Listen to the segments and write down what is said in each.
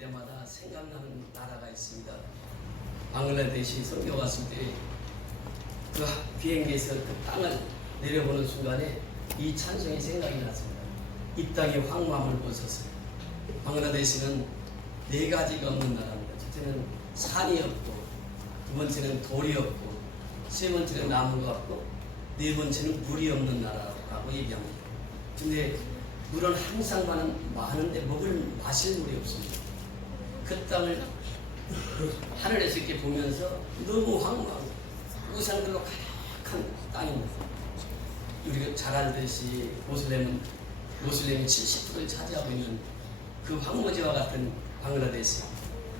때마다 생각나는 나라가 있습니다. 방글라데시 선교 갔을 때 그 비행기에서 그 땅을 내려보는 순간에 이 찬송이 생각이 났습니다. 이 땅의 황무함을 보소서. 방글라데시는 네 가지가 없는 나라입니다. 첫째는 산이 없고, 두 번째는 돌이 없고, 세 번째는 나무가 없고, 네 번째는 물이 없는 나라라고 얘기합니다. 근데 물은 항상 많은데 마실 물이 없습니다. 그 땅을 하늘에서 이렇게 보면서 너무 황무하고 우산들로 가득한 땅입니다. 우리가 잘 알듯이 모슬렘이 70%를 차지하고 있는 그 황무지와 같은 방글라데시.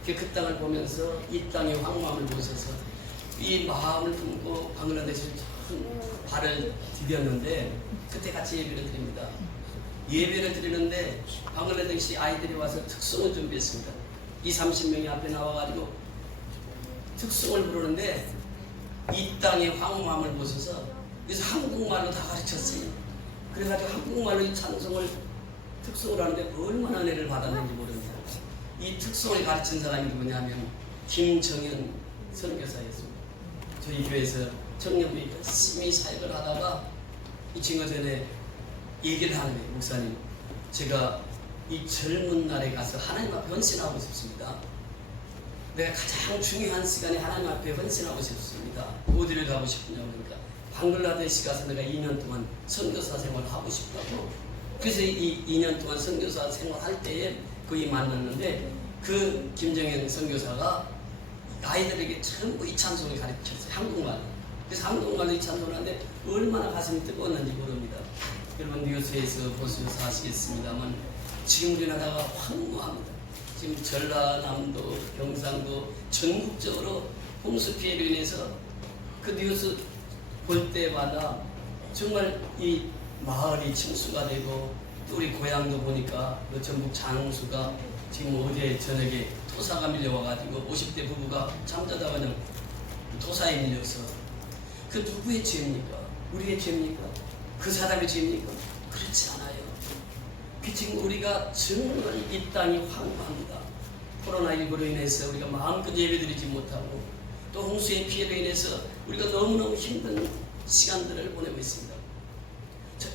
그 땅을 보면서 이 땅의 황무함을 보셔서 이 마음을 품고 방글라데시를 발을 디뎠는데, 그때 같이 예배를 드립니다. 예배를 드리는데 방글라데시 아이들이 와서 특송을 준비했습니다. 20-30명이 앞에 나와가지고 특송을 부르는데 이 땅의 황무함을 보셔서 그래서 한국말로 다 가르쳤어요. 그래가지고 한국말로 이 찬송을 특송을 하는데 얼마나 은혜를 받았는지 모릅니다. 이 특송을 가르친 사람이 누구냐면 김정현 선교사였습니다. 저희 교회에서 청년부에 열심히 사역을 하다가 이 친구 전에 얘기를 하는 거예요. 목사님, 제가 이 젊은 날에 가서 하나님 앞에 헌신하고 싶습니다. 내가 가장 중요한 시간에 하나님 앞에 헌신하고 싶습니다. 어디를 가고 싶으냐고 그러니까 방글라데시 가서 내가 2년 동안 선교사 생활을 하고 싶다고. 그래서 이 2년 동안 선교사 생활할 때에 거기 만났는데 그 김정현 선교사가 아이들에게 전부 이 찬송을 가르쳤어요. 한국말로. 그래서 한국말로 이 찬송을 하는데 얼마나 가슴이 뜨거웠는지 모릅니다. 여러분 뉴스에서 보셔서 아시겠습니다만 지금 우리나라가 황무합니다. 지금 전라남도, 경상도 전국적으로 홍수 피해로 인해서 그 뉴스 볼 때마다 정말 이 마을이 침수가 되고, 또 우리 고향도 보니까 그 전북 장수가 지금 어제 저녁에 토사가 밀려와가지고 50대 부부가 잠자다가 그냥 토사에 밀려서, 그 누구의 죄입니까? 우리의 죄입니까? 그 사람의 죄입니까? 그렇지 않아요. 그 지금 우리가 정말 이 땅이 황무합니다. 코로나19로 인해서 우리가 마음껏 예배드리지 못하고, 또 홍수의 피해로 인해서 우리가 너무너무 힘든 시간들을 보내고 있습니다.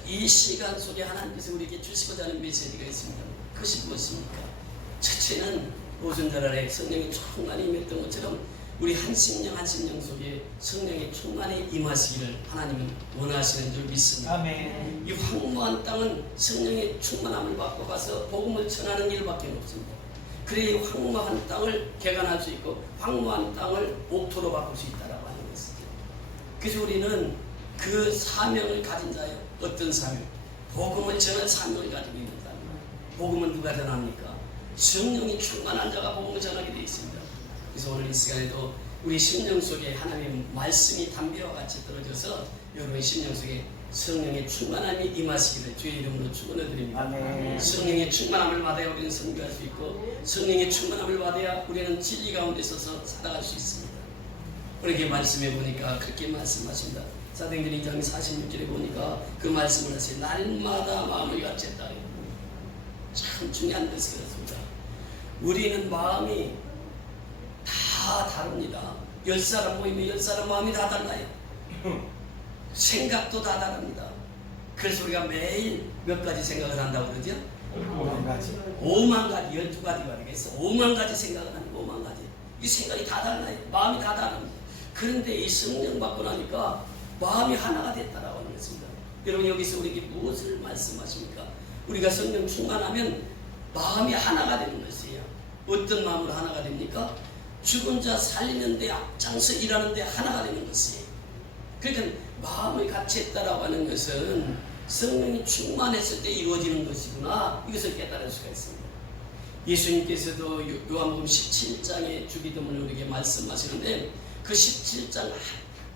이 시간 속에 하나님께서 우리에게 주시고자 하는 메시지가 있습니다. 그것이 무엇입니까? 첫째는 오순절 아래 성령이 충만히 임했던 것처럼 우리 한 심령 속에 성령의 충만히 임하시기를 하나님은 원하시는 줄 믿습니다. 아멘. 이 황무한 땅은 성령의 충만함을 받고 가서 복음을 전하는 일밖에 없습니다. 그래야 이 황무한 땅을 개간할 수 있고 황무한 땅을 옥토로 바꿀 수 있다라고 하는 것이죠. 그래서 우리는 그 사명을 가진 자예요. 어떤 사명? 복음을 전하는 사명을 가지고 있는 자입니다. 복음은 누가 전합니까? 성령이 충만한 자가 복음을 전하게 되어 있습니다. 그래서 오늘 이 시간에도 우리 심령 속에 하나님의 말씀이 담비와 같이 떨어져서 여러분의 심령 속에 성령의 충만함이 임하시기를 주의 이름으로 축원을 드립니다. 아멘. 성령의 충만함을 받아야 우리는 선교할 수 있고, 성령의 충만함을 받아야 우리는 진리 가운데 있어서 살아갈 수 있습니다. 우리에게 말씀해 보니까 그렇게 말씀하신다. 사도행전 2장 46절에 보니까 그 말씀을 하세요. 날마다 마음을 같이 했다. 참 중요한 것이 그렇습니다. 우리는 마음이 다 다릅니다. 10사람 모이면 10사람 마음이 다 달라요. 생각도 다 다릅니다. 그래서 우리가 매일 몇 가지 생각을 한다고 그러죠? 5만 가지. 5만 가지, 12가지가 되겠어. 5만 가지 생각을 하는 거, 5만 가지. 이 생각이 다 달라요. 마음이 다 다릅니다. 그런데 이 성령 받고 나니까 마음이 하나가 됐다라고 하는 것입니다. 여러분 여기서 우리에게 무엇을 말씀하십니까? 우리가 성령 충만하면 마음이 하나가 되는 것이에요. 어떤 마음으로 하나가 됩니까? 죽은 자 살리는 데 앞장서 일하는 데 하나가 되는 것이에요. 그러니까 마음을 같이 했다라고 하는 것은 성령이 충만했을 때 이루어지는 것이구나, 이것을 깨달을 수가 있습니다. 예수님께서도 요한복음 17장의 주기도문을 우리에게 말씀하시는데, 그 17장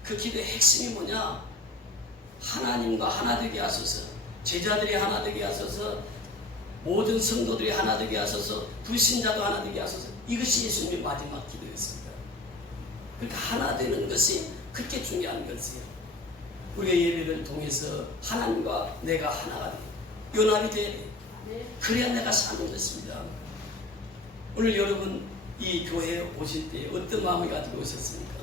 그 기도의 핵심이 뭐냐? 하나님과 하나 되게 하소서, 제자들이 하나 되게 하소서, 모든 성도들이 하나 되게 하소서, 불신자도 하나 되게 하소서. 이것이 예수님의 마지막 기도였습니다. 그러니까 하나 되는 것이 그렇게 중요한 것이에요. 우리가 예배를 통해서 하나님과 내가 하나가 돼, 연합이 돼야 돼. 그래야 내가 사는 것입니다. 오늘 여러분 이 교회에 오실 때 어떤 마음을 가지고 오셨습니까?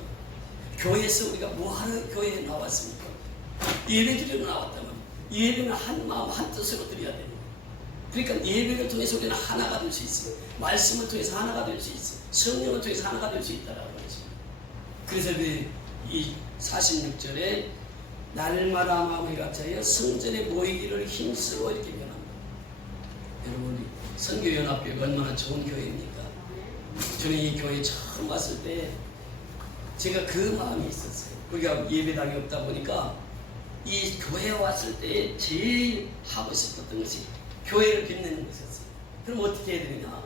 교회에서 우리가 뭐하러 교회에 나왔습니까? 예배 드리러 나왔다면 예배는 한 마음 한 뜻으로 드려야 됩니다. 그러니까 예배를 통해서 우리는 하나가 될 수 있어요. 말씀을 통해서 하나가 될 수 있어요. 성령을 통해서 하나가 될 수 있다라고 하십니다. 그래서 이 46절에 날마다 마음을 같이하여 성전에 모이기를 힘쓰고 이렇게 변합니다. 여러분 선교연합교회가 얼마나 좋은 교회입니까? 저는 이 교회에 처음 왔을 때 제가 그 마음이 있었어요. 우리가 예배당이 없다 보니까 이 교회에 왔을 때 제일 하고 싶었던 것이 교회를 빛내는 것이었어요. 그럼 어떻게 해야 되느냐?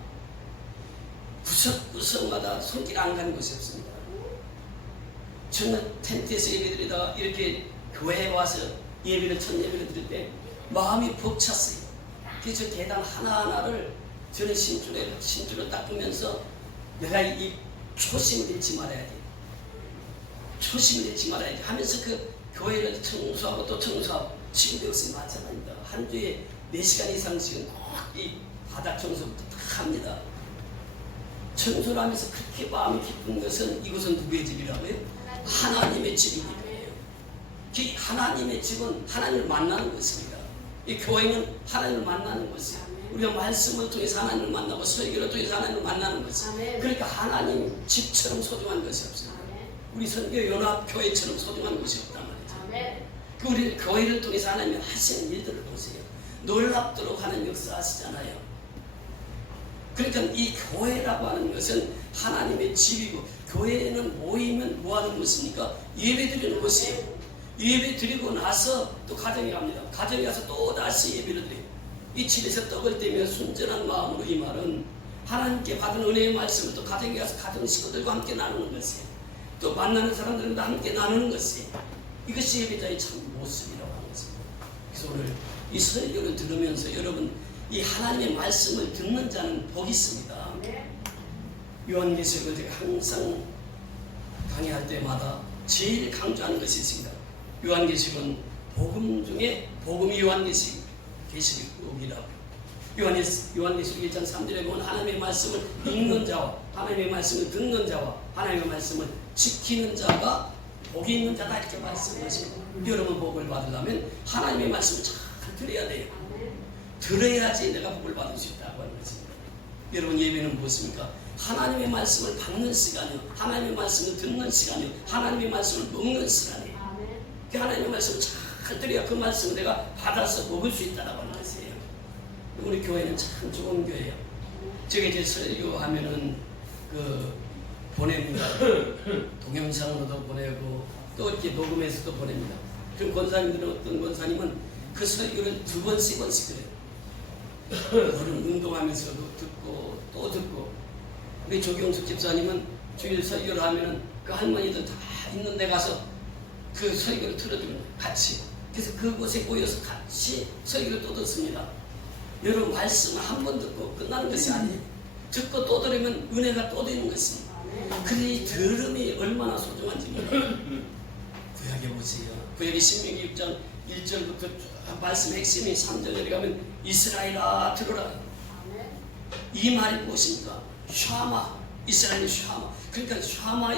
구석구석마다 손길 안 가는 곳이 없습니다. 저는 텐트에서 예배드리다가 이렇게 교회에 와서 예배를 첫 예배를 드릴 때 마음이 벅찼어요. 그래서 계단 하나하나를 저는 신줄을 닦으면서 내가 이 초심을 잃지 말아야 돼. 초심을 잃지 말아야 돼 하면서 그 교회를 청소하고 또 청소하고 지금도 역시 마찬가지입니다. 한 주에 4시간 이상씩은 꼭 이 바닥 청소부터 다 합니다. 청소를 하면서 그렇게 마음이 기쁜 것은 이곳은 누구의 집이라고요? 하나님의 집이기 때문에. 하나님의 집은 하나님을 만나는 것입니다. 이 교회는 하나님을 만나는 것이에요. 우리가 말씀을 통해서 하나님을 만나고 설교를 통해서 하나님을 만나는 것이에요. 그러니까 하나님 집처럼 소중한 것이 없습니다. 우리 선교연합교회처럼 소중한 것이 없단 말이죠. 우리 교회를 통해서 하나님이 하시는 일들을 보세요. 놀랍도록 하는 역사하시잖아요. 그러니까 이 교회라고 하는 것은 하나님의 집이고, 교회에는 모이면 뭐 하는 것입니까? 예배 드리는 것이에요. 예배 드리고 나서 또 가정에 갑니다. 가정에 가서 또 다시 예배를 드려요. 이 집에서 떡을 떼며 순전한 마음으로, 이 말은 하나님께 받은 은혜의 말씀을 또 가정에 가서 가정 식구들과 함께 나누는 것이에요. 또 만나는 사람들과 함께 나누는 것이에요. 이것이 예배자의 참 모습이라고 하는 것입니다. 그래서 오늘 이 설교를 들으면서 여러분 이 하나님의 말씀을 듣는 자는 복이 있습니다. 요한계시록을 제가 항상 강의할 때마다 제일 강조하는 것이 있습니다. 요한계시록은 복음 중에 복음이 요한계시록이라고. 요한계시록 1장 3절에 보면 하나님의 말씀을 읽는 자와 하나님의 말씀을 듣는 자와 하나님의 말씀을 지키는 자가 복이 있는 자다 이렇게 말씀하십니다. 여러분 복을 받으려면 하나님의 말씀을 잘 들어야 돼요. 들어야지 내가 복을 받을 수 있다고 하는 것입니다. 여러분 예배는 무엇입니까? 하나님의 말씀을 받는 시간이요, 하나님의 말씀을 듣는 시간이요, 하나님의 말씀을 먹는 시간이에요. 그 하나님의 말씀을 잘 들어야 그 말씀을 내가 받아서 먹을 수 있다고 하는 것이에요. 우리 교회는 참 좋은 교회예요. 제가 이제 설교하면은 보냅니다. 동영상으로도 보내고 또 이렇게 녹음해서도 보냅니다. 그럼 권사님들은 어떤 권사님은 그 설교를 2번, 3번씩 그래요. 그런 운동하면서도 듣고 또 듣고. 우리 조경숙 집사님은 주일 설교를 하면은 그 할머니들 다 있는 데 가서 그 설교를 틀어주는 같이. 그래서 그곳에 모여서 같이 설교를 또 듣습니다. 여러분 말씀을 한 번 듣고 끝나는 것이 아니에요. 듣고 또 들으면 은혜가 또 되는 것입니다. 그래 이 들음이 얼마나 소중한지 몰라요. 구약에 보세요. 구약의 신명기 6장 1절부터 말씀 핵심이 3절에 가면 이스라엘아 들어라. 이 말이 무엇입니까? 샤마, 이스라엘이 샤마. 그러니까 샤마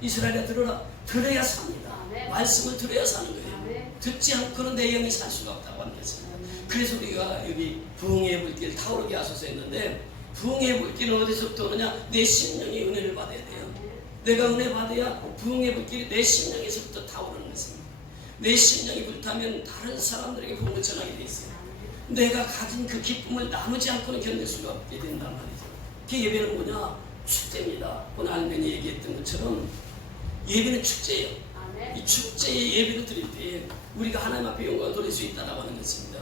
이스라엘아 들어라. 들어야 삽니다. 말씀을 들어야 사는 거예요. 듣지 않고는 내 영이 살 수가 없다고 하는 것입니다. 그래서 우리가 여기 부흥의 불길 타오르게 하소서 했는데, 부흥의 불길은 어디서부터 오느냐? 내 심령이 은혜를 받아야 돼요. 내가 은혜 받아야 부흥의 불길이 내 심령에서부터 타오르는 것입니다. 내 심령이 불타면 다른 사람들에게 복음을 전하게 돼 있어요. 내가 가진 그 기쁨을 나누지 않고는 견딜 수가 없게 된단 말이죠. 그 예배는 뭐냐? 축제입니다. 오늘 알면이 얘기했던 것처럼 예배는 축제예요. 이 축제의 예배를 드릴 때 우리가 하나님 앞에 영광을 돌릴 수 있다고 하는 것입니다.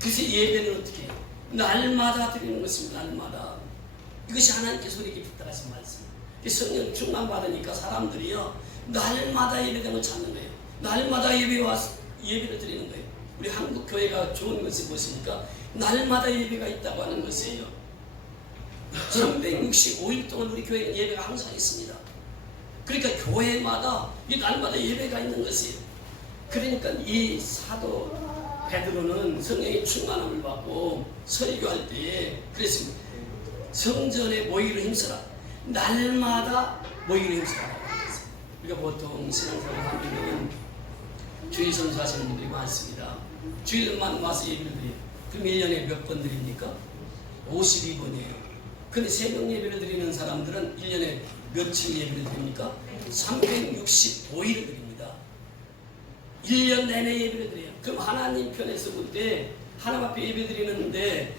그래서 예배는 어떻게 해요? 날마다 드리는 것입니다. 날마다. 이것이 하나님께서 우리에게 부탁하신 말씀. 성령 충만 받으니까 사람들이요 날마다 예배당을 찾는 거예요. 날마다 예배를 드리는 거예요. 우리 한국 교회가 좋은 것이 무엇입니까? 날마다 예배가 있다고 하는 것이에요. 365일 동안 우리 교회는 예배가 항상 있습니다. 그러니까 교회마다 이 날마다 예배가 있는 것이에요. 그러니까 이 사도 베드로는 성령의 충만함을 받고 설교할 때에 그랬습니다. 성전에 모이기를 힘쓰라. 날마다 모이기를 힘쓰라. 우리가 보통 신앙생활 하면은 주일 선수하시는 분들이 많습니다. 주일만 와서 예배를 드려요. 그럼 1년에 몇 번 드립니까? 52번이에요. 근데 새벽 예배를 드리는 사람들은 1년에 며칠 예배를 드립니까? 365일을 드립니다. 1년 내내 예배를 드려요. 그럼 하나님 편에서 볼 때 하나님 앞에 예배 드리는데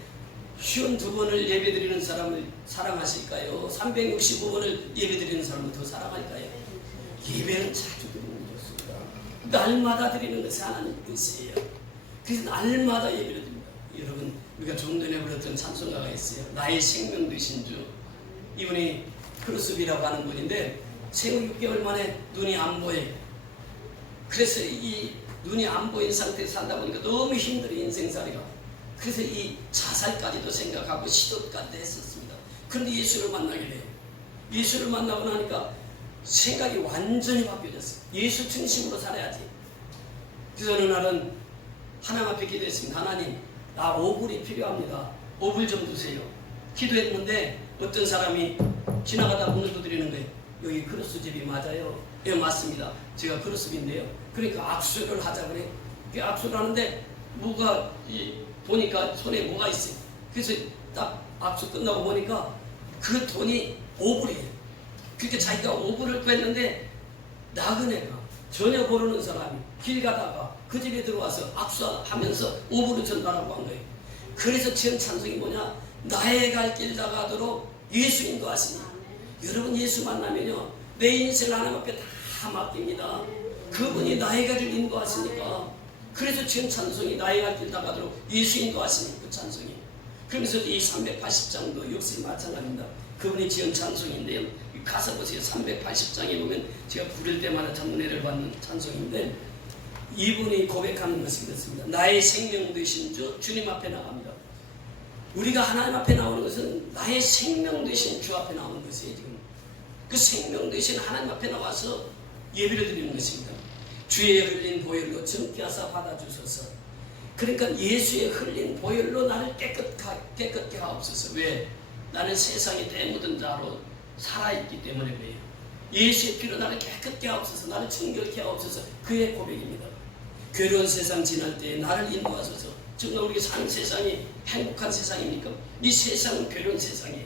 52번을 예배 드리는 사람을 사랑하실까요? 365번을 예배 드리는 사람을 더 사랑할까요? 예배는 자주 드리는 게 좋습니다. 날마다 드리는 것이 하나님 뜻이에요. 그래서 날마다 예배를 드립니다. 여러분, 우리가 좀 전에 불렀던 찬송가가 있어요. 나의 생명 되신 주. 이분이 크루스비라고 하는 분인데 생후 6개월 만에 눈이 안 보여요. 그래서 이 눈이 안 보인 상태에서 살다 보니까 너무 힘들어, 인생살이가. 그래서 이 자살까지도 생각하고 시도까지도 했었습니다. 그런데 예수를 만나게 돼요. 예수를 만나고 나니까 생각이 완전히 바뀌어졌어요. 예수 중심으로 살아야지. 그래서 어느 날은 하나님 앞에 기도했습니다. 하나님, 나 오불이 필요합니다. 오불 좀 주세요. 기도했는데 어떤 사람이 지나가다 문을 두드리는 거예요. 여기 크루스집이 맞아요? 예, 맞습니다. 제가 크루스비인데요. 그러니까 악수를 하자 그래요. 악수를 하는데 뭐가 보니까 손에 뭐가 있어요. 그래서 딱 악수 끝나고 보니까 그 돈이 오불이에요. 그렇게 자기가 오불을 구했는데 나그네가 전혀 모르는 사람이 길 가다가 그 집에 들어와서 악수하면서 오불을 전달하고 한 거예요. 그래서 지은 찬송이 뭐냐? 나의 갈 길 다가도록 예수 인도하시니. 여러분, 예수 만나면요 내 인생을 하나님 앞에 다 맡깁니다. 그분이 나의 길을 인도하시니까. 그래서 지은 찬송이 나의 갈 길 다가도록 예수 인도하시니, 그 찬송이. 그러면서 이 380장도 역시 마찬가지입니다. 그분이 지은 찬송인데요. 가서 보세요. 380장에 보면 제가 부를 때마다 참 은혜를 받는 찬송인데 이분이 고백하는 것이 그렇습니다. 나의 생명 되신 주, 주님 앞에 나갑니다. 우리가 하나님 앞에 나오는 것은 나의 생명 되신 주 앞에 나오는 것이에요. 지금 그 생명 되신 하나님 앞에 나와서 예배를 드리는 것입니다. 주의 흘린 보혈로 정케 하사 받아주소서. 그러니까 예수의 흘린 보혈로 나를 깨끗게 하옵소서. 왜? 나는 세상에 대묻은 자로 살아있기 때문에 그래요. 예수의 피로 나를 깨끗게 하옵소서. 나를 정결케 하옵소서. 그의 고백입니다. 괴로운 세상 지날 때 나를 인도하소서. 정말 우리가 사는 세상이 행복한 세상입니까? 이 세상은 괴로운 세상이에요.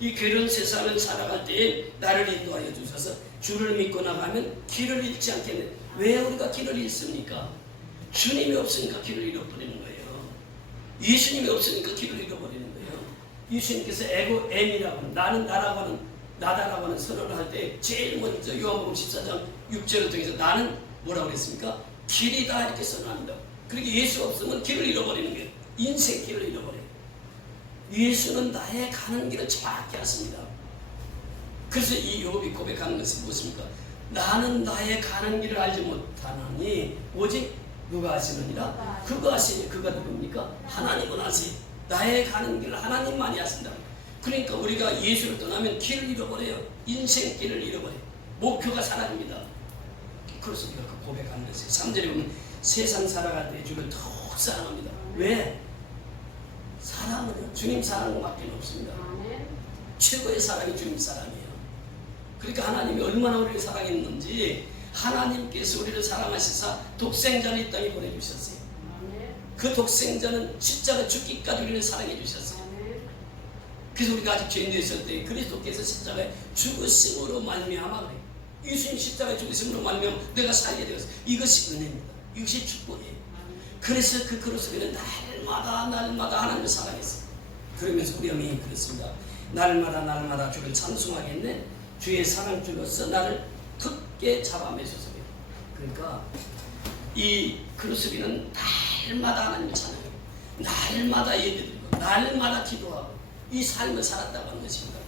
이 괴로운 세상을 살아갈 때에 나를 인도하여 주셔서 주를 믿고 나가면 길을 잃지 않겠네. 왜 우리가 길을 잃습니까? 주님이 없으니까 길을 잃어버리는 거예요. 예수님이 없으니까 길을 잃어버리는 거예요. 예수님께서 M이라고 하는, 나는 나라고 하는, 나다라고 하는 선언을 할 때 제일 먼저 요한복음 14장 6절을 통해서 나는 뭐라고 그랬습니까? 길이다 이렇게 선언합니다. 그렇게 예수 없으면 길을 잃어버리는 거예요. 인생 길을 잃어버려요. 예수는 나의 가는 길을 정확히 하십니다. 그래서 이 욥이 고백하는 것이 무엇입니까? 나는 나의 가는 길을 알지 못하나니 오직 누가 아시느니라? 그가 아시니. 그가 누굽니까? 하나님은 아시. 나의 가는 길을 하나님만이 아신다. 그러니까 우리가 예수를 떠나면 길을 잃어버려요. 인생 길을 잃어버려요. 목표가 사라집니다. 그래서 우리가 그 고백하는 것이에요. 3절에 보면 세상 살아갈 때 주를 더욱 사랑합니다. 왜? 사랑은 주님 사랑밖에 없습니다. 최고의 사랑이 주님 사랑이에요. 그러니까 하나님이 얼마나 우리를 사랑했는지 하나님께서 우리를 사랑하시사 독생자를 이 땅에 보내주셨어요. 그 독생자는 십자가 죽기까지 우리를 사랑해 주셨어요. 그래서 우리가 아직 죄인 되었을 때 그리스도께서 십자가에 죽으심으로 말미암아 그래요. 예수님 십자가에 죽으심으로 말미암아 내가 살게 되었어요. 이것이 은혜입니다. 이것이 축복이에요. 그래서 그 크루스비는 날마다 하나님을 사랑했어요. 그러면서 우리 어머니 그랬습니다. 날마다 주를 찬송하겠네. 주의 사랑줄로서 나를 굳게 잡아매소서. 그러니까 이 크루스비는 날마다 하나님을 찬양해요. 날마다 예배드리고 날마다 기도하고 이 삶을 살았다고 하는 것입니다.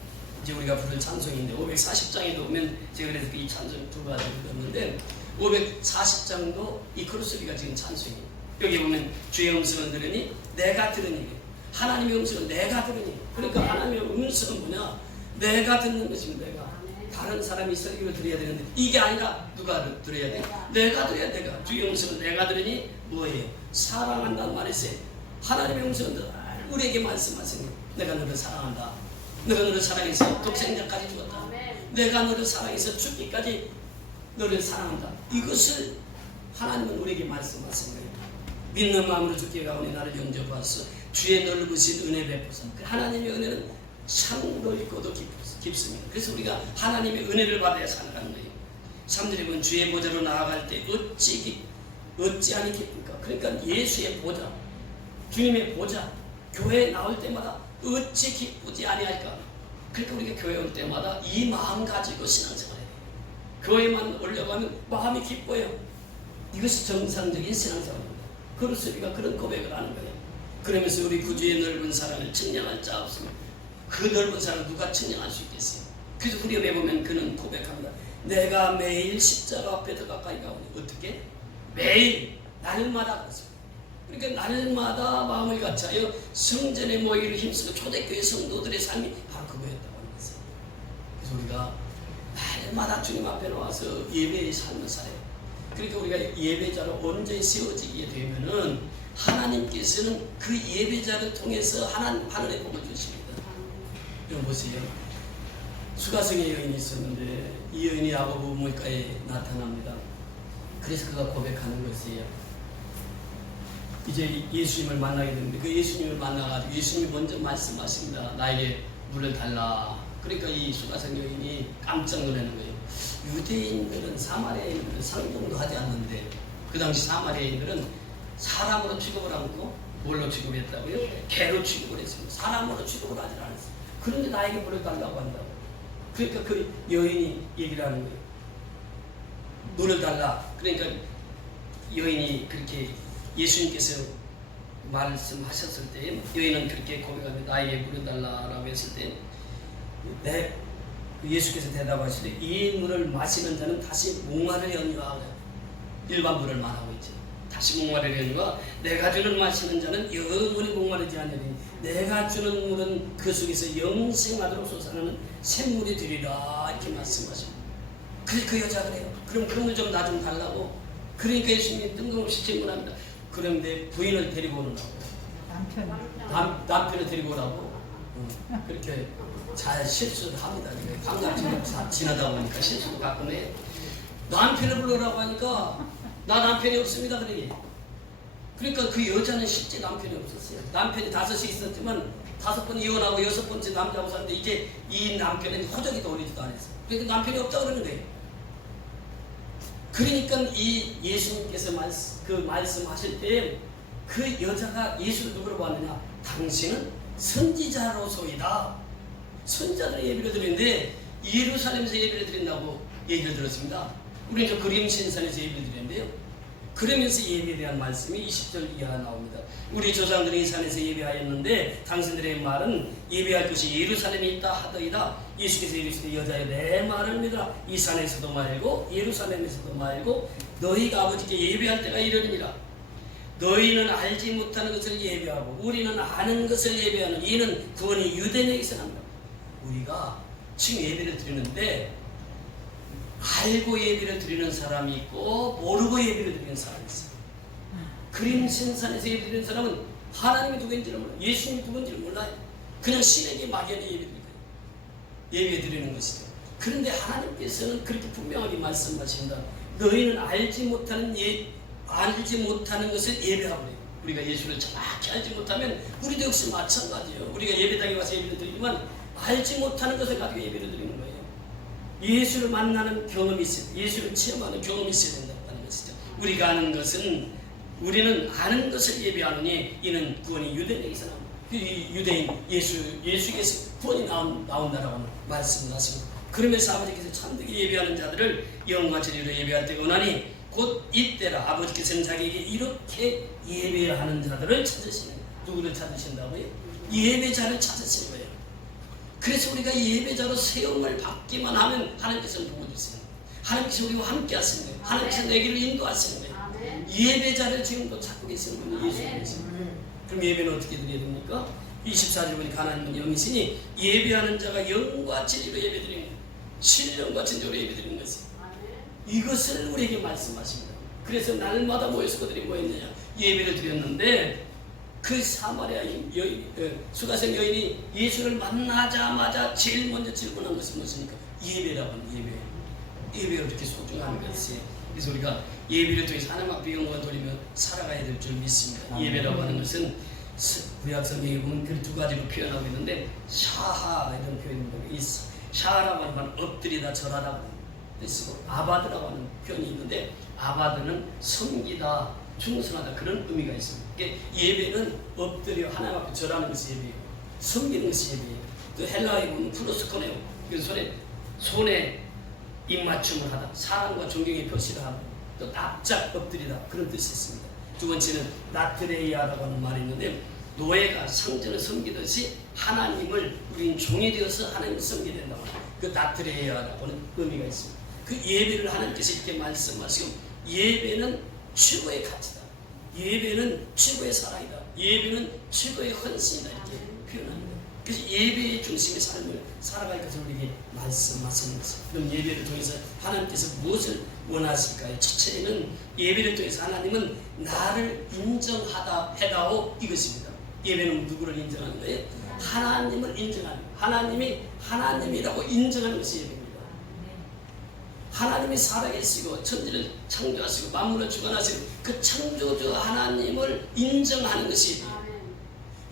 이제 우리가 부를 찬송인데 540장에도 보면 제가 그래서 이 찬송 두 가지를 불렀는데 540장도 이 크루스비가 지금 찬송이에요. 여기 보면 주의 음성을 들으니 내가 들으니, 하나님의 음성을 내가 들으니. 그러니까 하나님의 음성은 뭐냐? 내가 듣는 것입니다. 내가. 다른 사람이 설교를 들어야 되는데 이게 아니라 누가 들어야 돼? 내가 들어야 돼. 내가. 주의 음성을 내가 들으니 뭐예요? 사랑한다는 말이 있어요. 하나님의 음성은 늘 우리에게 말씀하시니 내가 너를 사랑한다. 내가 너를 사랑해서 독생자까지 주었다. 내가 너를 사랑해서 죽기까지 너를 사랑한다. 이것을 하나님은 우리에게 말씀하신 거예요. 믿는 마음으로 주께 가오니 나를 영접하소서. 주의 넓으신 은혜 베푸사. 하나님의 은혜는 참 넓고도 깊습니다. 그래서 우리가 하나님의 은혜를 받아야 살아가는 거예요. 3절에 보면 주의 보좌로 나아갈 때 어찌하니 기쁠까. 그러니까 예수의 보좌, 주님의 보좌, 교회에 나올 때마다 어찌 기쁘지 아니할까. 그러니까 우리가 교회 올 때마다 이 마음 가지고 신앙생활을 해요. 교회만 올려가면 마음이 기뻐요. 이것이 정상적인 신앙생활입니다. 그래서 우리가 그런 고백을 하는 거예요. 그러면서 우리 구주의 넓은 사랑을 측량할 자 없으면 그 넓은 사랑을 누가 측량할 수 있겠어요. 그래서 우리가 보면 그는 고백합니다. 내가 매일 십자가 앞에 더 가까이 가오니. 어떻게? 매일 날마다 그렇습니다. 그러니까 날마다 마음을 같이하여 성전에 모이기를 힘쓰고 초대교회 성도들의 삶이 바로 그거였다고 하는 것이에요. 그래서 우리가 날마다 주님 앞에 나와서 예배의 삶을 살아요. 그러니까 우리가 예배자로 언제 세워지게 되면은 하나님께서는 그 예배자를 통해서 하늘의 복을 주십니다. 여러분 보세요. 수가성의 여인이 있었는데 이 여인이 야고보 우물가에 나타납니다. 그래서 그가 고백하는 것이에요. 이제 예수님을 만나게 되는데 그 예수님을 만나가지고 예수님이 먼저 말씀하십니다. 나에게 물을 달라. 그러니까 이 수가성 여인이 깜짝 놀라는 거예요. 유대인들은 사마리아인들은 상종도 하지 않는데 그 당시 사마리아인들은 사람으로 취급을 하고 뭘로 취급했다고요? 개로 취급을 했습니다. 사람으로 취급을 하지 않았어요. 그런데 나에게 물을 달라고 한다고. 그러니까 그 여인이 얘기를 하는 거예요. 물을 달라. 그러니까 여인이 그렇게 예수님께서 말씀하셨을 때 여인은 그렇게 고백합니다. 나에게 물을 달라라고 했을 때 예수께서 대답하시되 이 물을 마시는 자는 다시 목마를 연유하고 일반 물을 말하고 있죠. 다시 목마를 연유하 내가 주는 마시는 자는 영원히 목마르지 않으리니 내가 주는 물은 그 속에서 영생하도록 솟아나는 샘물이 되리라 이렇게 말씀하십니다. 그래서 그 여자가 그래요. 그럼 그 물 좀 나 좀 달라고. 그러니까 예수님이 뜬금없이 질문합니다. 그럼 내 부인을 데리고 오라고. 남편을 데리고 오라고. 그렇게 잘 실수를 합니다. 방금 지나다 보니까 실수도 가끔 해요. 남편을 불러라고 하니까 나 남편이 없습니다. 그러니까 그 여자는 실제 남편이 없었어요. 남편이 5이 있었지만 5번 이혼하고 6번째 남자하고 사는데 이제 이 남편은 호적이도 오리지도 않았어요. 그러니까 남편이 없다고 그러는 거예요. 그러니까 이 예수님께서 말씀하실 때 그 여자가 예수를 누구로 보았느냐? 당신은 선지자로소이다. 선지자들의 예배를 드리는데 예루살렘에서 예배를 드린다고 얘기를 들었습니다. 우리는 저 그림신산에서 예배를 드리는데요. 그러면서 예배에 대한 말씀이 20절 이하 나옵니다. 우리 조상들이 이 산에서 예배하였는데 당신들의 말은 예배할 것이 예루살렘에 있다 하더이다. 예수께서 이르시되 여자여 내 말을 믿으라. 이 산에서도 말고 예루살렘에서도 말고 너희가 아버지께 예배할 때가 이르니라. 너희는 알지 못하는 것을 예배하고 우리는 아는 것을 예배하는 이는 구원이 유대인에게서 납니다. 우리가 지금 예배를 드리는데 알고 예배를 드리는 사람이 있고 모르고 예배를 드리는 사람이 있어요. 그림신산에서 예배 드리는 사람은 하나님이 누구인지를 몰라요. 예수님이 누구인지를 몰라요. 그냥 신에게 막연히 예배 드리는 거예요. 예배 드리는 것이죠. 그런데 하나님께서는 그렇게 분명하게 말씀하신다. 너희는 알지 못하는 것을 예배하고 그래요. 우리가 예수를 정확히 알지 못하면 우리도 역시 마찬가지예요. 우리가 예배당에 와서 예배를 드리지만 알지 못하는 것을 가지고 예배를 드리는 거예요. 예수를 만나는 경험이 있어요. 예수를 체험하는 경험이 있어야 된다는 것이죠. 우리가 아는 것은 우리는 아는 것을 예배하느니 이는 구원이 유대인에게서 나옵니다. 유대인 예수께서 구원이 나온다라고 말씀을 하십니다. 그러면서 아버지께서 참되게 예배하는 자들을 영과 진리로 예배할 때가 오나니 곧 이때라. 아버지께서는 자기에게 이렇게 예배하는 자들을 찾으시는 누구를 찾으신다고요? 예배자를 찾으시는 거예요. 그래서 우리가 예배자로 세움을 받기만 하면 하나님께서는 도와주세요. 하나님께서 우리와 함께 하시는 거예요. 하나님께서 내 길을 인도하시는 거예요. 예배자를 지금도 찾고 계시는 분이 예수님이십니다. 그럼 예배는 어떻게 드려야 됩니까? 24절 보니까 하나님은 영이시니 예배하는 자가 영과 진리로 예배드리는 거예요. 신령과 진리로 예배드리는 것이에요. 이것을 우리에게 말씀하십니다. 그래서 날마다 모여서 그들이 뭐했느냐? 예배를 드렸는데 그 사마리아 여인, 수가성 여인이 예수를 만나자마자 제일 먼저 질문한 것은 무엇입니까? 예배라고 하는 예배가 그렇게 소중한 것이. 그래서 우리가 예배를 통해서 하나님 앞에 영광을 돌리며 살아가야 될 줄 믿습니다. 예배라고 하는 것은 구약 성경에 보면 그 두 가지로 표현하고 있는데, 샤하 이런 표현입니다. 이 샤하라고 하는 말은 엎드리다 절하다고 뜻이고, 아바드라고 하는 표현이 있는데, 아바드는 섬기다, 충성하다, 그런 의미가 있습니다. 그러니까 예배는 엎드려 하나님 앞에 절하는 것이 예배예요. 섬기는 것이 예배예요. 또 헬라어에 보면 프로스코네오, 그래서 손에 입맞춤을 하다, 사랑과 존경의 표시를 하고, 또 납작 엎드리다, 그런 뜻이 있습니다. 두 번째는 나트레이아라고 하는 말이 있는데, 노예가 상전을 섬기듯이 하나님을 우리는 종이 되어서 하나님을 섬기게 된다고 합니다. 그 나트레이아라고 하는 의미가 있습니다. 그 예배를 하나님께서 이렇게 말씀하시고, 예배는 최고의 가치다, 예배는 최고의 사랑이다, 예배는 최고의 헌신이다, 이렇게 표현합니다. 그래서 예배의 중심의 삶을 살아갈 것을 우리에게 말씀하시는 것입니다. 그럼 예배를 통해서 하나님께서 무엇을 원하실까요? 첫째는 예배를 통해서 하나님은 나를 인정하다 해다오, 이것입니다. 예배는 누구를 인정하는 거예요? 하나님을 인정하는 거예요. 하나님이 하나님이라고 인정하는 것이 예배입니다. 하나님이 살아계시고 천지를 창조하시고 만물을 주관하시고 그 창조주 하나님을 인정하는 것이 예배예요.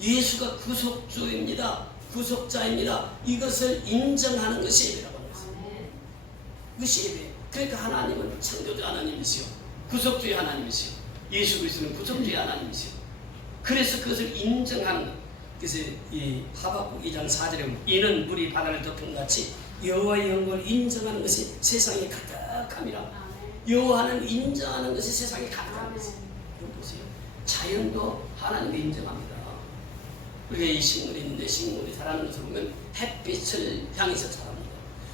예수가 구속주입니다, 구속자입니다, 이것을 인정하는 것이 예배라고 하는 것입니다. 그것이 예배예요. 그러니까 하나님은 창조주 하나님이시요, 구속주의 하나님이시요, 예수 그리스도는 구속주의 하나님이시요. 그래서 그것을 인정하는 것. 그래서 이 하박국 2장 4절에 보면, 이는 물이 바다를 덮은 같이 여호와의 영광을 인정하는 것이 세상에 가득함이라. 여호와는 인정하는 것이 세상에 가득한 것이에요. 이거 보세요. 자연도 하나님을 인정합니다. 우리가 이 식물이 있는데 식물이 자라는 것을 보면 햇빛을 향해서 자랍니다.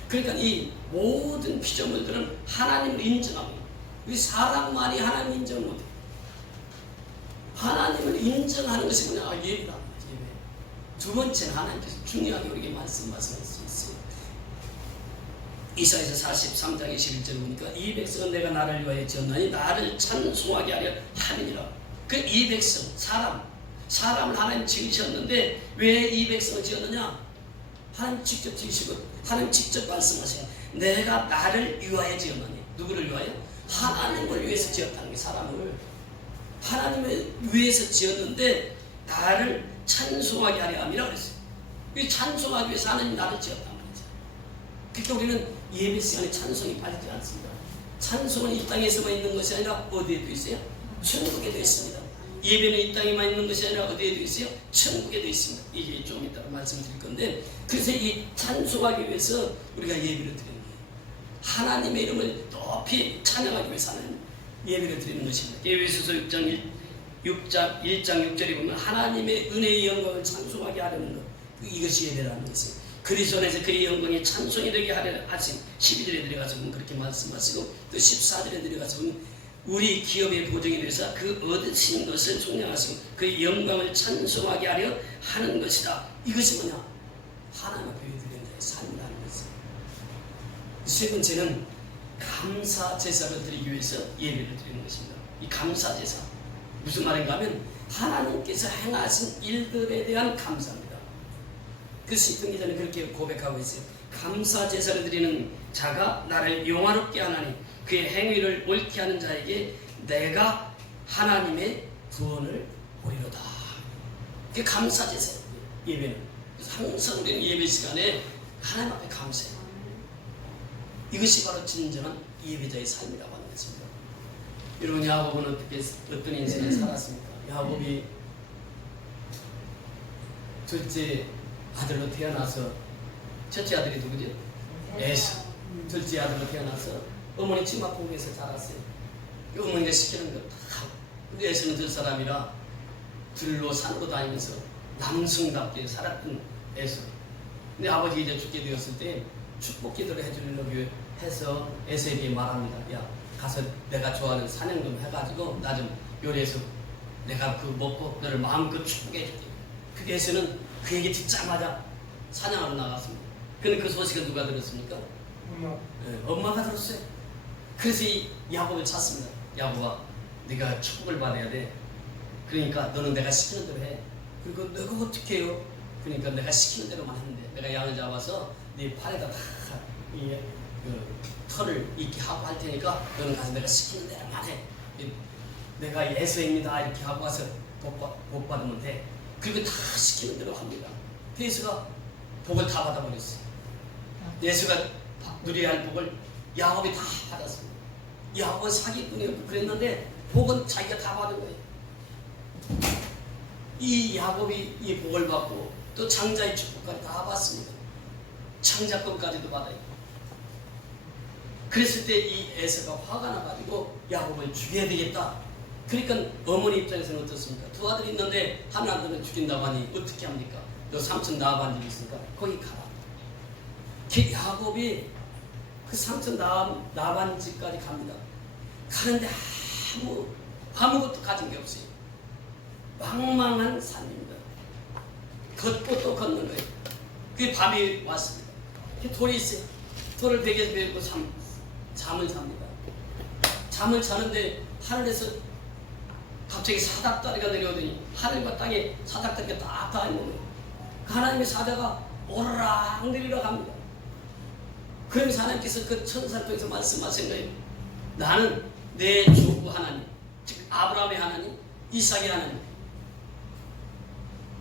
그러니까 이 모든 피조물들은 하나님을 인정합니다. 우리 사람만이 하나님을 인정을 못해요. 하나님을 인정하는 것이 뭐냐? 예배다. 예배. 두 번째는 하나님께서 중요하게 우리에게 말씀하실 수 있어요. 이사야서 43장 21절 보니까, 이 백성은 내가 나를 위하여 지었나니 나를 찬송하게 하려 하느니라. 그 이 백성, 사람을 하나님 지으셨는데 왜 이 백성을 지었느냐? 하나님 직접 지으시고 하나님 직접 말씀하세요. 내가 나를 위하여 지었나니. 누구를 위하여? 하나님을 위해서 지었다는 게, 사람을 하나님을 위해서 지었는데 나를 찬송하게 하려 함이라 그랬어요. 이 찬송하기 위해서 하나님이 나를 지었단 말이죠. 그러니까 우리는 예배 시간에 찬송이 빠지지 않습니다. 찬송은 이 땅에서만 있는 것이 아니라 어디에도 있어요? 천국에도 있습니다. 예배는 이 땅에만 있는 것이 아니라 어디에도 있어요? 천국에도 있습니다. 이게 좀 이따가 말씀드릴 건데, 그래서 이 찬송하기 위해서 우리가 예배를 드리는 거예요. 하나님의 이름을 높이 찬양하기 위해서 하는 예배를 드리는 것입니다. 에베소서 1장 6절에 보면 하나님의 은혜의 영광을 찬송하게 하려는 것, 이것이 예배라는 것이에요. 그리스도 안에서 그의 영광이 찬송이 되게 하려 하신 12절에 들어가서 보면 그렇게 말씀하시고, 또 14절에 들어가서 보면 우리 기업의 보정이 되어서 그 얻으신 것을颂扬하시고 그의 영광을 찬송하게 하려 하는 것이다. 이것이 뭐냐? 하나님 앞에 드리는 자의 삶이라는 것이에요. 세 번째는 감사 제사를 드리기 위해서 예배를 드리는 것입니다. 이 감사 제사, 무슨 말인가 하면 하나님께서 행하신 일들에 대한 감사입니다. 그래서 끊기 전에 그렇게 고백하고 있어요. 감사 제사를 드리는 자가 나를 용화롭게 하나니 그의 행위를 옳게 하는 자에게 내가 하나님의 구원을 보이로다. 그게 감사 제사예요. 예배는. 그래서 항상 우리는 예배 시간에 하나님 앞에 감사해요. 이것이 바로 진정한 예배자의 삶이라고 하는 것입니다. 여러분, 야곱은 어떤 인생을 살았습니까? 야곱이 둘째 아들로 태어나서, 첫째 아들이 누구죠? 에서. 둘째 아들로 태어나서 어머니 치마폭에서 자랐어요. 어머니가 시키는 거 다 하고. 근데 에서는 들 사람이라 들로 산으로 다니면서 남성답게 살았던 에서. 근데 아버지가 이제 죽게 되었을 때 축복 기도를 해주려고 해서 에서에게 말합니다. 야, 가서 내가 좋아하는 사냥 좀 해가지고 나 좀 요리해서 내가 그 먹고 너를 마음껏 축복해 줄게. 그 에서는 그 얘기 듣자마자 사냥하러 나갔습니다. 근데 그 소식을 누가 들었습니까? 네, 엄마가 들었어요. 그래서 이 야곱을 찾습니다. 야곱아, 네가 축복을 받아야 돼. 그러니까 너는 내가 시키는 대로 해. 그리고 내가 어떻게 해요? 그러니까 내가 시키는 대로만 하는데 내가 양을 잡아서 네 팔에다 다이 털을 있게 하고 할 테니까 너는 가서 내가 시키는 대로만 해. 내가 예수입니다 이렇게 하고 와서 복 받으면 돼. 그리고 다 시키는 대로 합니다. 예수가 복을 다 받아버렸어요. 예수가 누려야 할 복을 야곱이 다 받았습니다. 야곱은 사기꾼이었고 그랬는데 복은 자기가 다 받은 거예요. 이 야곱이 이 복을 받고 또 장자의 축복까지 다 받습니다. 창자권까지도 받아요. 그랬을 때 이 에서가 화가 나가지고 야곱을 죽여야 되겠다. 그러니까 어머니 입장에서는 어떻습니까? 두 아들이 있는데 한 아들은 죽인다고 하니 어떻게 합니까? 너 삼촌 나아반 집이 있으니까 거기 가라. 야곱이 그 삼촌 나아반 집까지 갑니다. 가는데 아무것도 가진 게 없어요. 망망한 산입니다. 걷고 또 걷는 거예요. 그 밤이 왔습니다. 돌이 있어요. 돌을 베개에 베고 잠을 잡니다. 잠을 자는데 하늘에서 갑자기 사닥다리가 내려오더니 하늘과 땅에 사닥다리가 딱 닿아 있는 거예요. 그 하나님의 사자가 오르락 내리러 갑니다. 그러면서 하나님께서 그 천사를 통해서 말씀하신 거예요. 나는 내 주 하나님, 즉 아브라함의 하나님, 이삭의 하나님,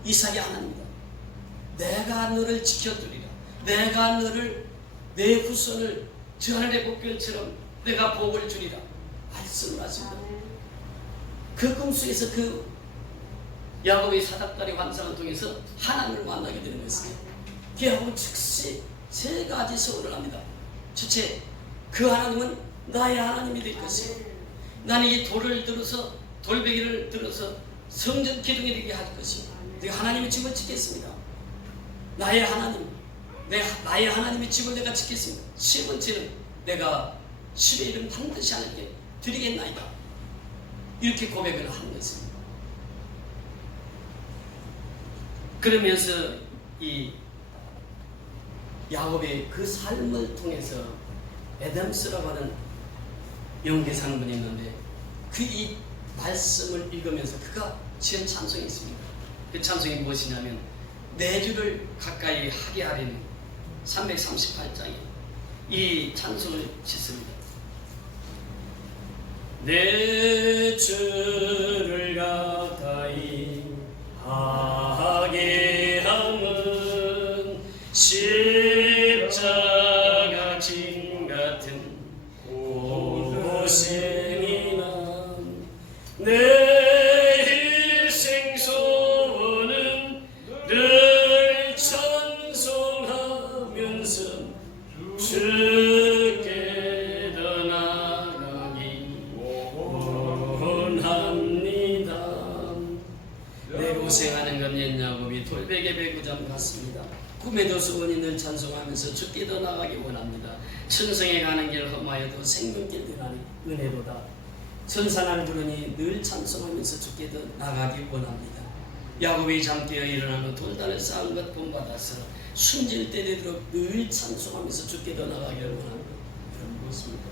이삭의 하나님이다. 내가 너를 지켜주리라. 내가 너를 내 후손을 저 하늘의 복결처럼 내가 복을 주리라 말씀을 하십니다. 그 꿈속에서 그 야곱의 사닥다리 환상을 통해서 하나님을 만나게 되는 것입니다. 그 야곱은 즉시 세 가지 소원을 합니다. 첫째, 그 하나님은 나의 하나님이 될 것이요, 나는 이 돌을 들어서 돌베개를 들어서 성전 기둥이 되게 할 것이요, 내가 하나님의 집을 짓겠습니다. 나의 하나님, 나의 하나님의 집을 내가 짓겠습니다. 세 번째는 내가 십의 이름 반드시 하나님께 드리겠나이다. 이렇게 고백을 한 것입니다. 그러면서 이 야곱의 그 삶을 통해서 에담스라고 하는 영계상분이 있는데 그 이 말씀을 읽으면서 그가 지은 찬송이 있습니다. 그 찬송이 무엇이냐면 내 주를 가까이 하게 하리니 338장에 이 찬송을 짓습니다. 내 주를 가까이 하게 함은 십자가 진 같은 고생이나 내 일생 소원은 늘 찬송하면서 주께 더 나아가기 원합니다. 내 고생하는 건 옛 야곱이 돌베개 배구장 같습니다. 꿈에도 소원이 늘 찬송하면서 주께 더 나아가기 원합니다. 천성에 가는 길 험하여도 생명길 들하니 은혜로다. 천사날 부르니 늘 찬송하면서 주께 더 나아가기 원합니다. 야곱이 잠깨어 일어난 후 돌단을 쌓은 것 본받아서 숨질 때 되도록 늘 찬송하면서 주께 더 나아가기를 원합니다. 여러분 무엇입니까?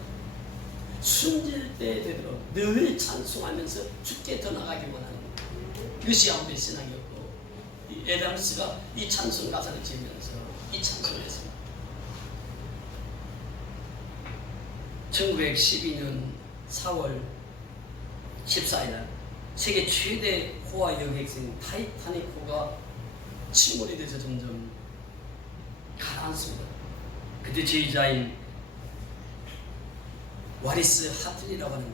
숨질 때 되도록 늘 찬송하면서 주께 더 나아가기 원하는 것. 이것이 야곱의 신앙이었고 에담스가 이 찬송 가사를 지으면서 이 찬송을 했습니다. 1912년 4월 14일 세계 최대 호화 여객선 타이타닉 호가 침몰이 돼서 점점 가라앉습니다. 그때 제의자인 와리스 하틀리라고 하는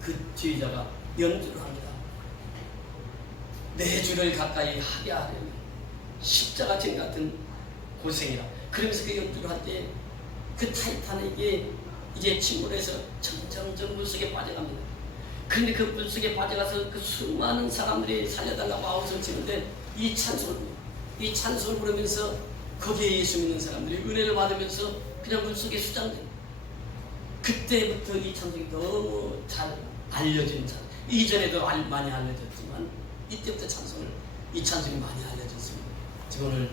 그 제의자가 연주를 합니다. 내 주를 가까이 하게 하려면 십자가 진 같은 고생이라. 그러면서 그 연주를 할 때 그 타이타닉이 이제 침몰해서 점점 물속에 빠져갑니다. 그런데 그 물속에 빠져가서 그 수많은 사람들이 살려달라고 아우성을 치는데 이 찬송을 부르면서 거기에 예수 믿는 사람들이 은혜를 받으면서 그냥 물속에 수장돼요. 그때부터 이 찬송이 너무 잘 알려진 찬송. 이전에도 많이 알려졌지만 이때부터 이 찬송이 많이 알려졌습니다. 지금 오늘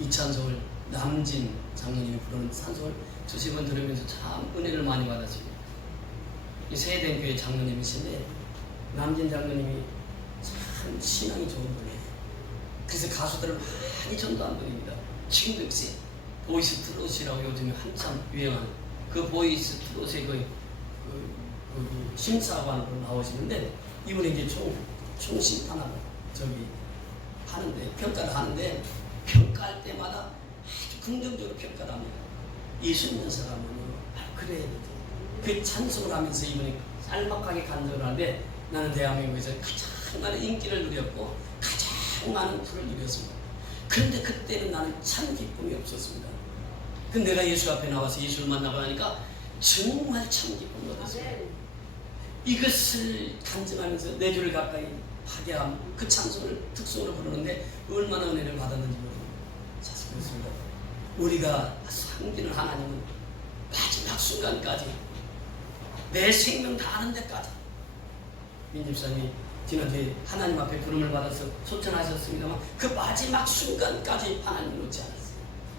이 찬송을 남진 장로님이 부르는 찬송을 두세 번 들으면서 참 은혜를 많이 받았습니다. 이 세대교회 장로님이신데 남진 장로님이 참 신앙이 좋은 분이에요. 그래서 가수들을 많이 전도한 분입니다. 지금도 역시 보이스 트롯이라고 요즘에 한참 유행하는 그 보이스 트롯의 그 심사관으로 나오시는데 이분이 이제 총 심판하고 저기 하는데 평가를 하는데 평가할 때마다 아주 긍정적으로 평가를 합니다. 예수 믿는 사람은 그래야 되지. 그 찬송을 하면서 이분이 짤막하게 간증을 하는데 나는 대한민국에서 가장 많은 인기를 누렸고 가장 많은 부를 누렸습니다. 그런데 그때는 나는 참 기쁨이 없었습니다. 근데 내가 예수 앞에 나와서 예수를 만나고 나니까 정말 참 기쁨을 얻었습니다. 이것을 간증하면서 내 주를 가까이 하게 함, 그 찬송을 특성으로 부르는데 얼마나 은혜를 받았는지 모르고 자주 그렇습니다. 우리가 섬기는 하나님은 마지막 순간까지 내 생명 다하는 데까지 민집사님이 지난주에 하나님 앞에 부름을 받아서 소천하셨습니다만 그 마지막 순간까지 하나님을 놓지 않았어요.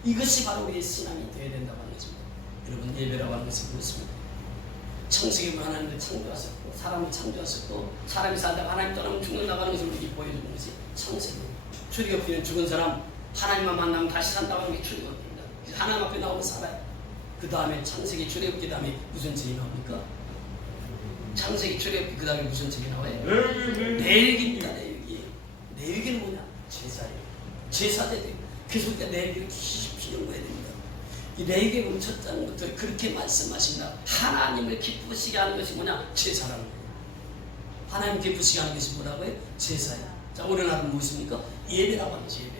이것이 바로 우리의 신앙이 되어야 된다고 하는 것입니다. 여러분 예배라고 하는 것이 그렇습니다. 창세기를 하나님을 창조하셨고 사람을 창조하셨고 사람이 살다가 하나님 떠나면 죽는다고 하는 것을 우리에게 보여주는 것이 창세기. 출애굽기는 죽은 사람 하나님만 만나면 다시 산다고 하는 게 출애굽기입니다. 하나님 앞에 나오면 살아요. 그 다음에 창세기 출애굽기 다음에 무슨 책이 나옵니까? 창세기 출애굽기 그 다음에 무슨 책이 나와요? 레위기입니다. 레위기는 뭐냐? 제사예요. 제사대. 그래서 우리가 레위기를 깊이 연구해야 됩니다. 이 레위기 첫 장부터 그렇게 말씀하십니다. 하나님을 기쁘시게 하는 것이 뭐냐? 제사라는 거예요. 하나님 기쁘시게 하는 것이 뭐라고요? 제사예요. 자, 오늘날은 무엇입니까? 예배라고 하는 것이 예배.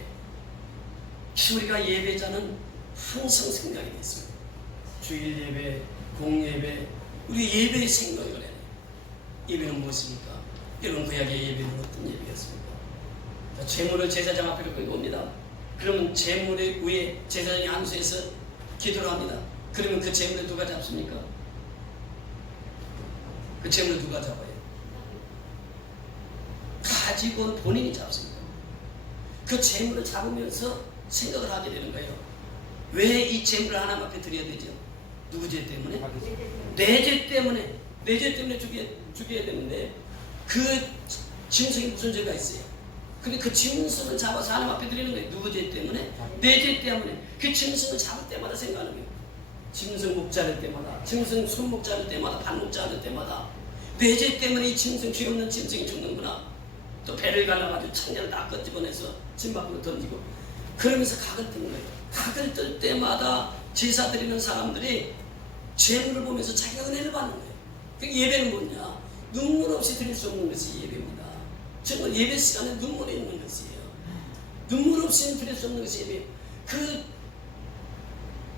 그래서 우리가 예배자는 항상 생각이 됐습니다. 주일 예배, 공예배, 우리 예배의 생각을 해야 돼요. 예배는 무엇입니까? 여러분 구약의 예배는 어떤 예배였습니까? 자, 제물을 제사장 앞에 끌고 옵니다. 그러면 제물 위에 제사장이 안수해서 기도를 합니다. 그러면 그 제물을 누가 잡습니까? 그 제물을 누가 잡아요? 가지고 온 본인이 잡습니다. 그 제물을 잡으면서 생각을 하게 되는 거예요. 왜 이 제물을 하나님 앞에 드려야 되죠? 누구 죄 때문에? 내 죄 때문에. 내 죄 때문에 죽여야 되는데 그 짐승이 무슨 죄가 있어요? 근데 그 짐승을 잡아서 하나님 앞에 드리는 거예요. 누구 죄 때문에? 내 죄 때문에. 그 짐승을 잡을 때마다 생각하는 거예요. 짐승 목 자를 때마다, 짐승 손목 자를 때마다, 발목 자를 때마다 내 죄 때문에 이 짐승, 죄 없는 짐승이 죽는구나. 또 배를 갈라가지고 창자를 다 끄집어내서 진 밖으로 던지고 그러면서 각을 뜨는 거예요. 각을 뜰 때마다 제사 드리는 사람들이 제물을 보면서 자기가 은혜를 받는 거예요. 그 예배는 뭐냐? 눈물 없이 드릴 수 없는 것이 예배입니다. 정말 예배 시간에 눈물이 있는 것이에요. 눈물 없이는 드릴 수 없는 것이 예배예요. 그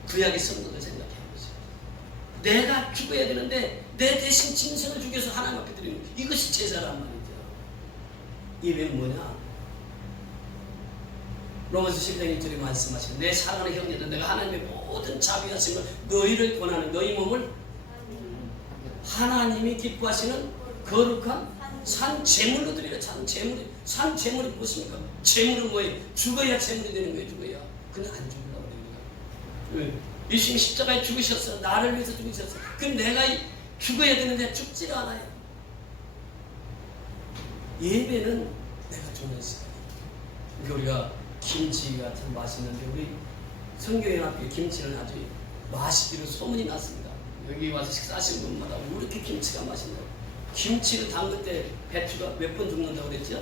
구약의 성도들 생각해 보세요. 내가 죽어야 되는데 내 대신 짐승을 죽여서 하나님 앞에 드리는 거예요. 이것이 제사란 말이죠. 예배는 뭐냐? 로마서 11장 1절에 말씀하시는 내 사랑하는 형제들 내가 하나님의 모든 자비하신 걸 너희를 권하는 너희 몸을 하나님이 기뻐하시는 거룩한 산 제물로 드리라. 산 제물이 무엇입니까? 제물은 뭐예요? 죽어야 제물이 되는 거예요. 죽어야. 근데 안 죽으려고 그러는 거예요. 예수님이 십자가에 죽으셨어. 나를 위해서 죽으셨어. 그럼 내가 죽어야 되는데 죽지가 않아요. 예배는 내가 죽는 시간이에요. 그러니까 우리가 김치가 참 맛있는데 우리 성교연합회 김치는 아주 맛있기로 소문이 났습니다. 여기 와서 식사하시는 분마다 왜 이렇게 김치가 맛있나요? 김치를 담글 때 배추가 몇 번 죽는다고 그랬죠?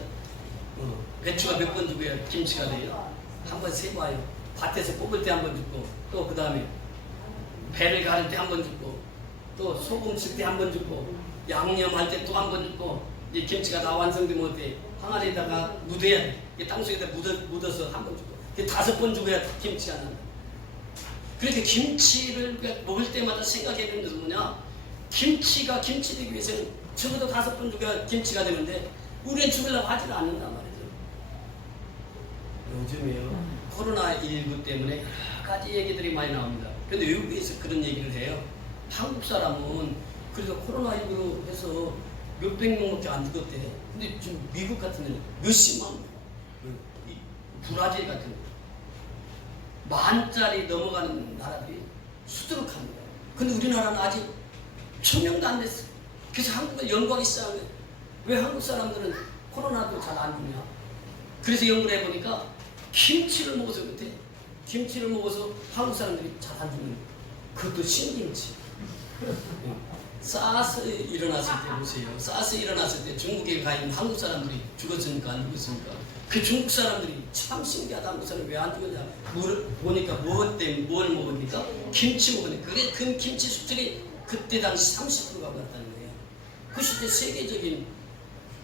배추가 몇 번 죽어야 김치가 돼요? 한번 세봐요. 밭에서 뽑을 때 한 번 죽고 또 그 다음에 배를 가를 때 한 번 죽고 또 소금 칠 때 한 번 죽고 양념할 때 또 한 번 죽고 이 김치가 다 완성되면 어때? 항아리에다가 묻어야 돼. 땅속에다 묻어서 한 번 죽고 5번 죽어야 김치가 난다. 그렇게 김치를 먹을 때마다 생각해야 되는 것은 뭐냐? 김치가 김치 되기 위해서는 적어도 5번 죽어야 김치가 되는데 우리는 죽으려고 하지를 않는단 말이죠. 요즘에요 코로나19 때문에 여러 가지 얘기들이 많이 나옵니다. 그런데 외국에서 그런 얘기를 해요. 한국 사람은 그래도 코로나19로 해서 몇백 명밖에 안 죽었대. 근데 지금 미국 같은 데는 몇십만 명, 브라질 같은 데 만짜리 넘어가는 나라들이 수두룩합니다. 근데 우리나라는 아직 1000명도 안 됐어요. 그래서 한국을 연구하기 시작하면 왜 한국 사람들은 코로나도 잘 안 죽냐? 그래서 연구를 해보니까 김치를 먹어서 그때 김치를 먹어서 한국 사람들이 잘 안 죽는 그것도 신김치. 사스 일어났을 때 보세요. 사스 일어났을 때 중국에 가 있는 한국 사람들이 죽었습니까? 안 죽었습니까? 그 중국 사람들이 참 신기하다. 한국 사람이 왜 안 죽었냐? 보니까 뭘 먹으니까? 김치 먹으니까. 그게 그 김치 수출이 그때 당시 30%가 갔다는 거예요. 그 시대 세계적인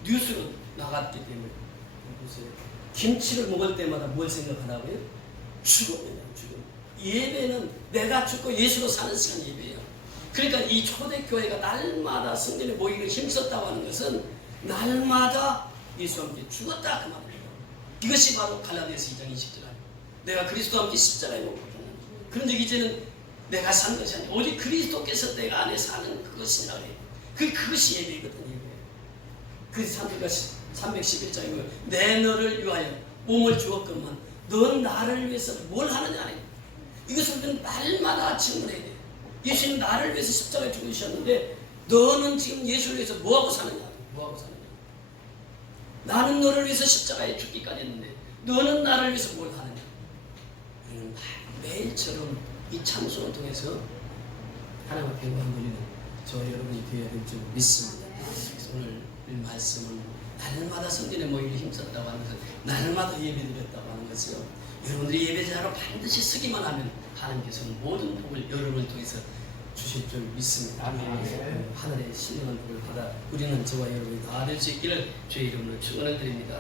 뉴스로 나갔기 때문에. 보세요. 김치를 먹을 때마다 뭘 생각하라고요? 죽음이에요. 죽음. 예배는 내가 죽고 예수로 사는 시간 예배예요. 그러니까 이 초대교회가 날마다 성전에 모이기를 힘썼다고 하는 것은 날마다 예수와 함께 죽었다 그 말입니다. 이것이 바로 갈라디아서 2장 20절 내가 그리스도와 함께 십자가에 못 박혔는 그런 적 이제는 내가 산 것이 아니라 오직 그리스도께서 내가 안에 사는 그것이라 그래요. 그것이 예배거든. 예배. 그 311장이고요. 내 너를 위하여 몸을 주었건만 넌 나를 위해서 뭘 하느냐. 이것을 우리는 날마다 증언해야 돼요. 예수님 나를 위해서 십자가에 죽으셨는데 너는 지금 예수를 위해서 뭐하고 사느냐? 뭐하고 사느냐? 나는 너를 위해서 십자가에 죽기까지 했는데 너는 나를 위해서 뭘 하느냐? 우리는 매일처럼 이 찬송을 통해서 하나님 앞에 영광 돌리는 저 여러분이 되어야 될 줄 믿습니다. 그래서 오늘 이 말씀은 날마다 성전에 모이기 힘썼다고 하는 것, 날마다 예배드렸다고 하는 것이요. 여러분들이 예배자로 반드시 쓰기만 하면 하나님께서는 모든 복을 여러분을 통해서 주실 줄 믿습니다. 아멘. 하늘의 신령한 복을 받아 우리는 저와 여러분이 다 될 수 있기를 주의 이름으로 축원을 드립니다.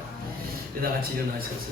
그다 같이 일어나셔서